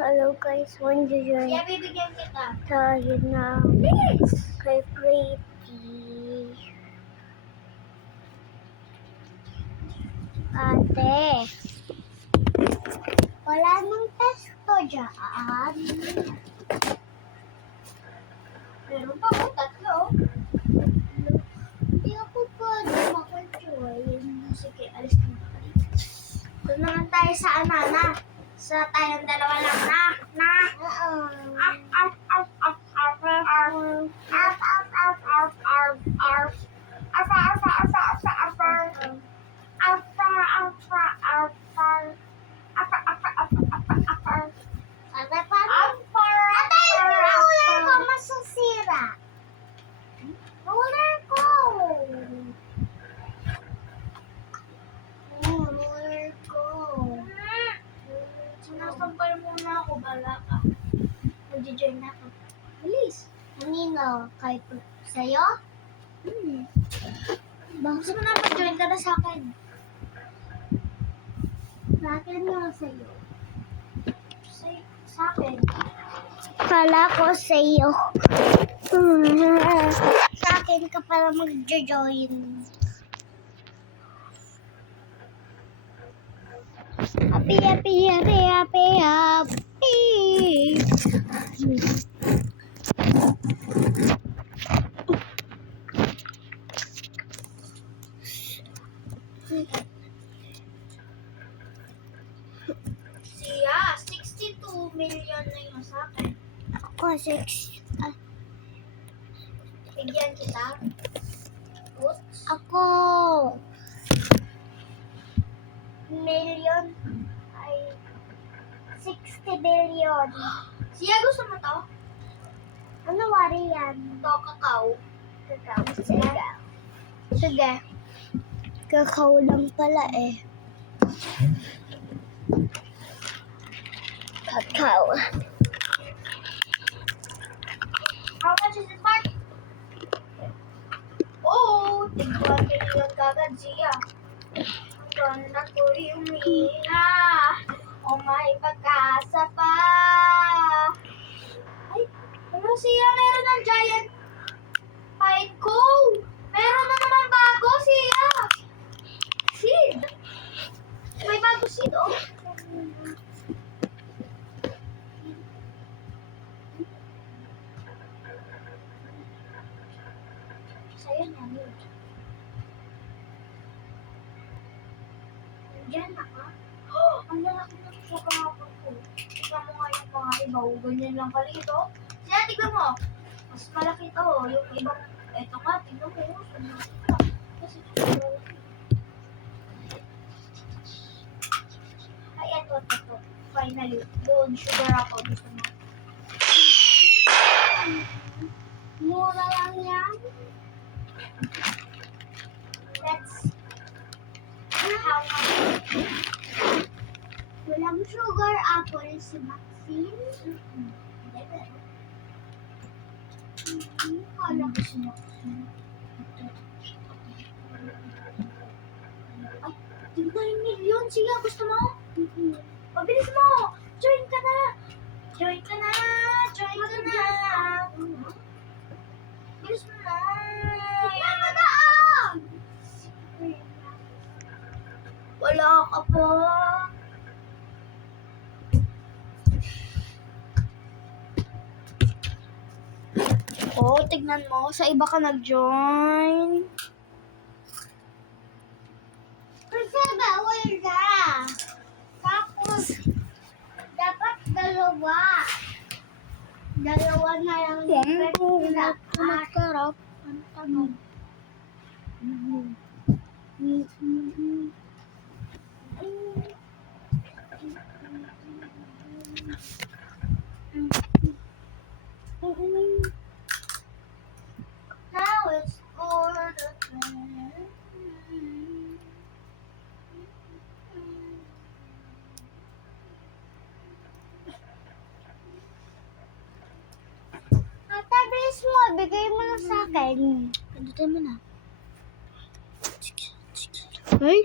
Hello guys, one join Kaya bibigyan kita. tayo na kay Pretty. Ate, wala nang pesto dyan. Meron pa mo, tatlo. Hindi ako pwede maka-join. Sige, alis ka na. Doon naman tayo sa anana. Sa tayong dalawa lang na. Ate, yung ruler ko masusira. Ruler ko. Ruler ko. Sinasampal muna ako, bala ka. Mag-join na ako. Bilis. Kanino? Sa'yo? Gusto mo na mag-join ka na sa akin. Bakit mo sa'yo? Sa akin. Kala ko sa'yo. Sa akin ka para mag-join. Happy. Siya, 62 million na yun sa akin. Ako, 6. Bigyan kita. Oops. Ako. Million ay 60 billion. Siya, gusto mo to? Ano wari yan? To, kakao. Sige. Kakao lang pala eh. Kakao. How much is it, Mark? Oh, tigwa million kagad siya. Ang ganda ko yung mina. O may pagkasa pa. Ay, ano siya? Meron ng giant pine cone. Meron na naman bago siya. Seed. May bago seed, oh. Sa'yo na, yun. Diyan na ka? Oh, ang lalaki na ito sa kahapon ko. Tignan mo nga yung mga iba. Ganyan lang kaliit, oh. Siya, tignan mo. Mas malaki ito, oh. Yung ibang, eto nga, tignan mo. Kasi ito. Ay, eto. Finally, gold sugar ako. Gusto mo. Mura lang yan. Let's how much? Walang sugar apple si Maxine. Kala ko siya. Ay, 9 million. Sige, gusto mo? Pabilis mo. Join ka na. Join ka na. Bilis mo na. Wala ka pa. Oh, tignan mo. Sa iba ka nag-join. Kasi bawal ka. Tapos, dapat dalawa. Dalawa na lang. Nagkarap. Ang tanong. Now it's for the plan. Ate, bilis mo. Bigay mo na sa akin. Pindutin mo na. Ay,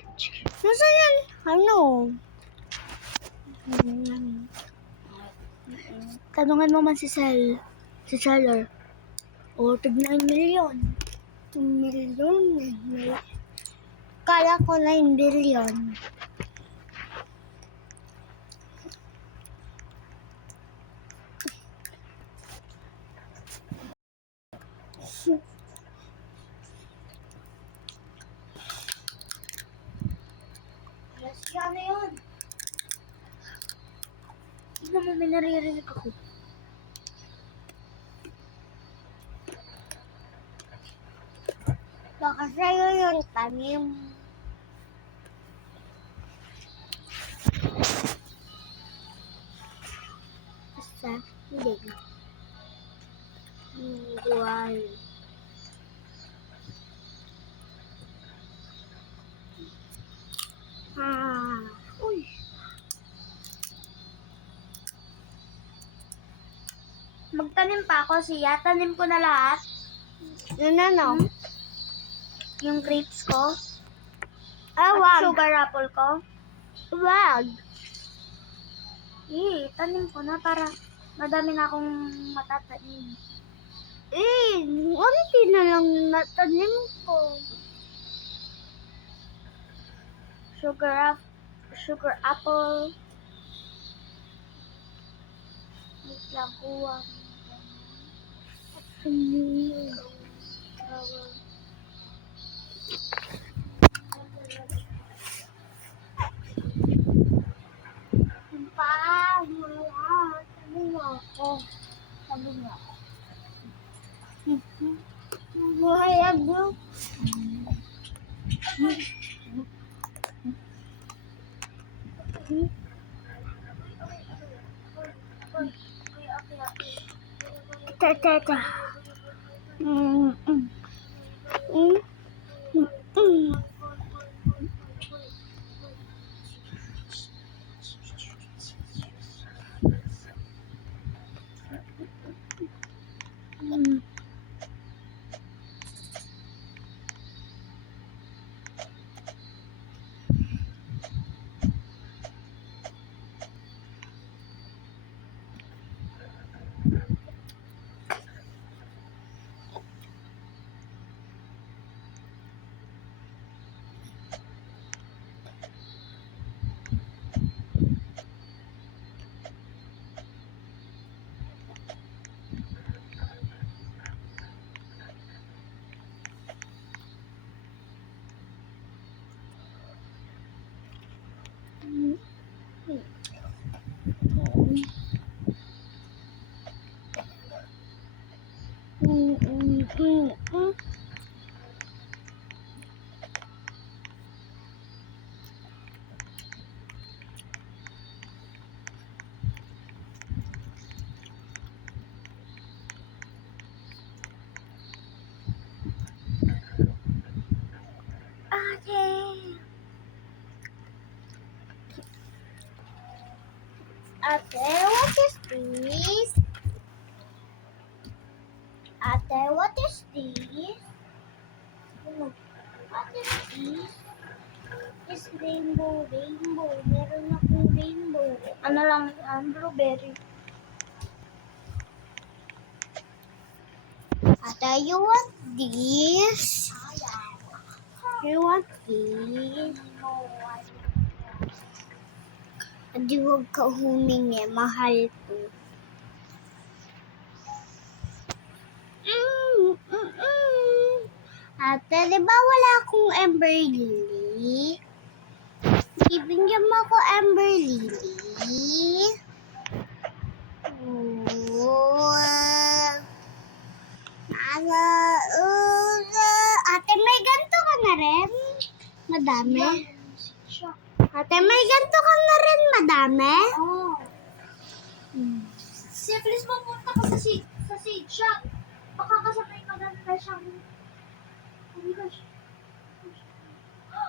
nasa yan? Ano? Tanungan mo man si Sel. Si Seller. O, tig 9 million. 2 million? Kala ko 9 billion. Yes, ano yun? Tignan mo, may naririnig ako. Baka sa'yo yung tanim. Basta, hindi. Buwan. Uy. Magtanim pa ako siya. Tanim ko na lahat. Ano? Yung grapes ko. Ah, At wag. sugar apple ko. Wag. Tanim ko na para madami na akong matatanim. Unti na lang natanim ko. Sugar apple. Wait lang, kuha. Tanim ako. Sabi niya. Buhay ako. Tata. Ate, what is this? Ate, what is this? What is this? This rainbow. Meron akong rainbow. Ano lang, blueberry. Ate, you want this? You want this? Hindi, huwag ka humingi. Mahal to. Ate, di ba wala akong Ember Lily? Ibigyan mo ako Ember Lily. Ate, may ganito ka na rin? Madami? Ate, may ganito ka na rin? Madami? Oh. Siya, please pumunta ka sa seed shop. Baka kasabay maganda siyang... Oh my gosh.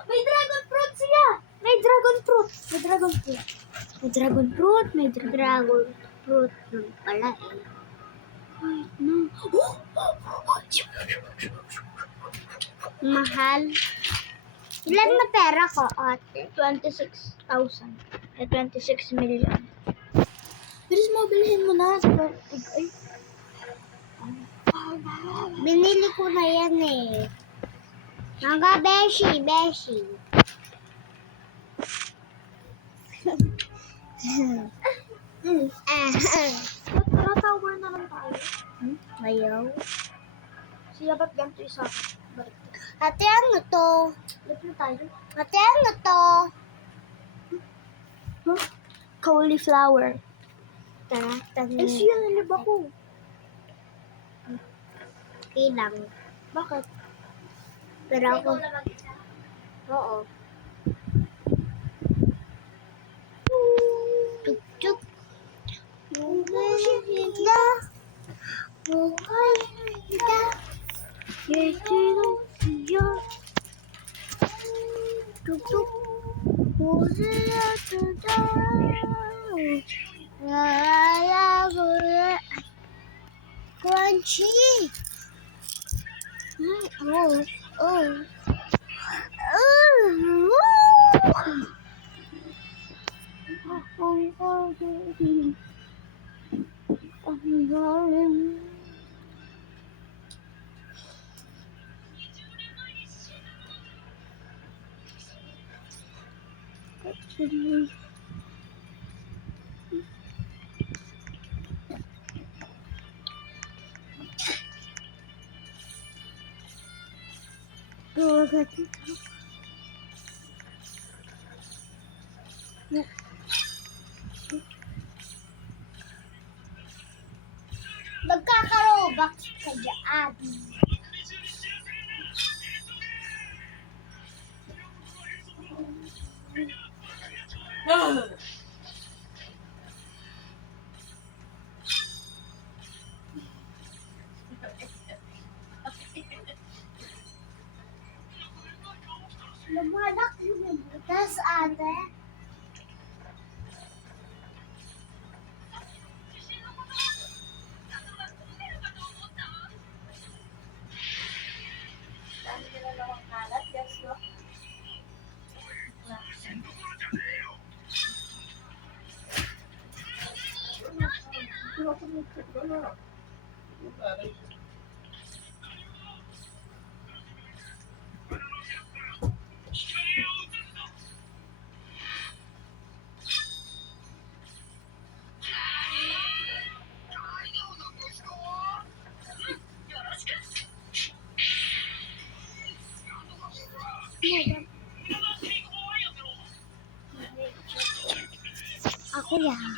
May dragon fruit sila! May dragon fruit lang pala eh. Wait, no. Mahal. Ilan na pera ko, ate? 26,000. 26 million. Bilis mo, bilhin mo na. Ay. Binili ko na yan eh. Mga beshi. Tara, tower na lang tayo. Bayaw. Siya ba't ganito yung sa akin? Balik. Ate, ano to? Balik na tayo. Ate, ano to? Cauliflower. Tara, tanin. Eh, siya nalib ako. Okay lang. Bakit? Pero ako, oo. Tuk-tuk. Buhay nila. Buhay nila. Yetiro siya. Tuk-tuk. Buhay nila. Lalagula. Crunchy. Oh. Ang galing. Magkaka-robux ka dyan. Lumalak yung butas, ate. Dami nila naman kalat, guys, no? Ako yan.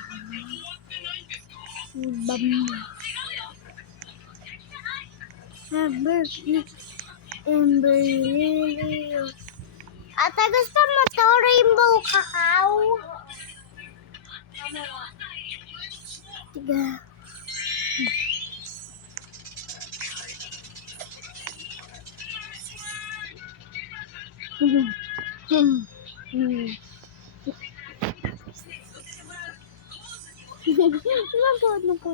Bamba. Amber Lily. Ate, gusto mo to? Rainbow cacao? Tiga. Napod na po.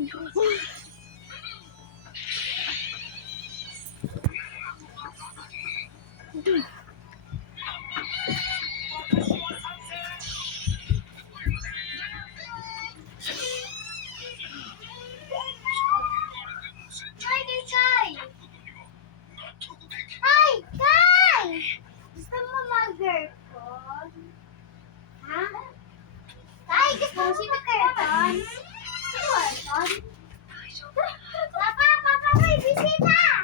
Hi, Kai! Gusto mo mag-girlfriend? Ha? Kai, gusto mo mag-girlfriend? Papa, may bisita!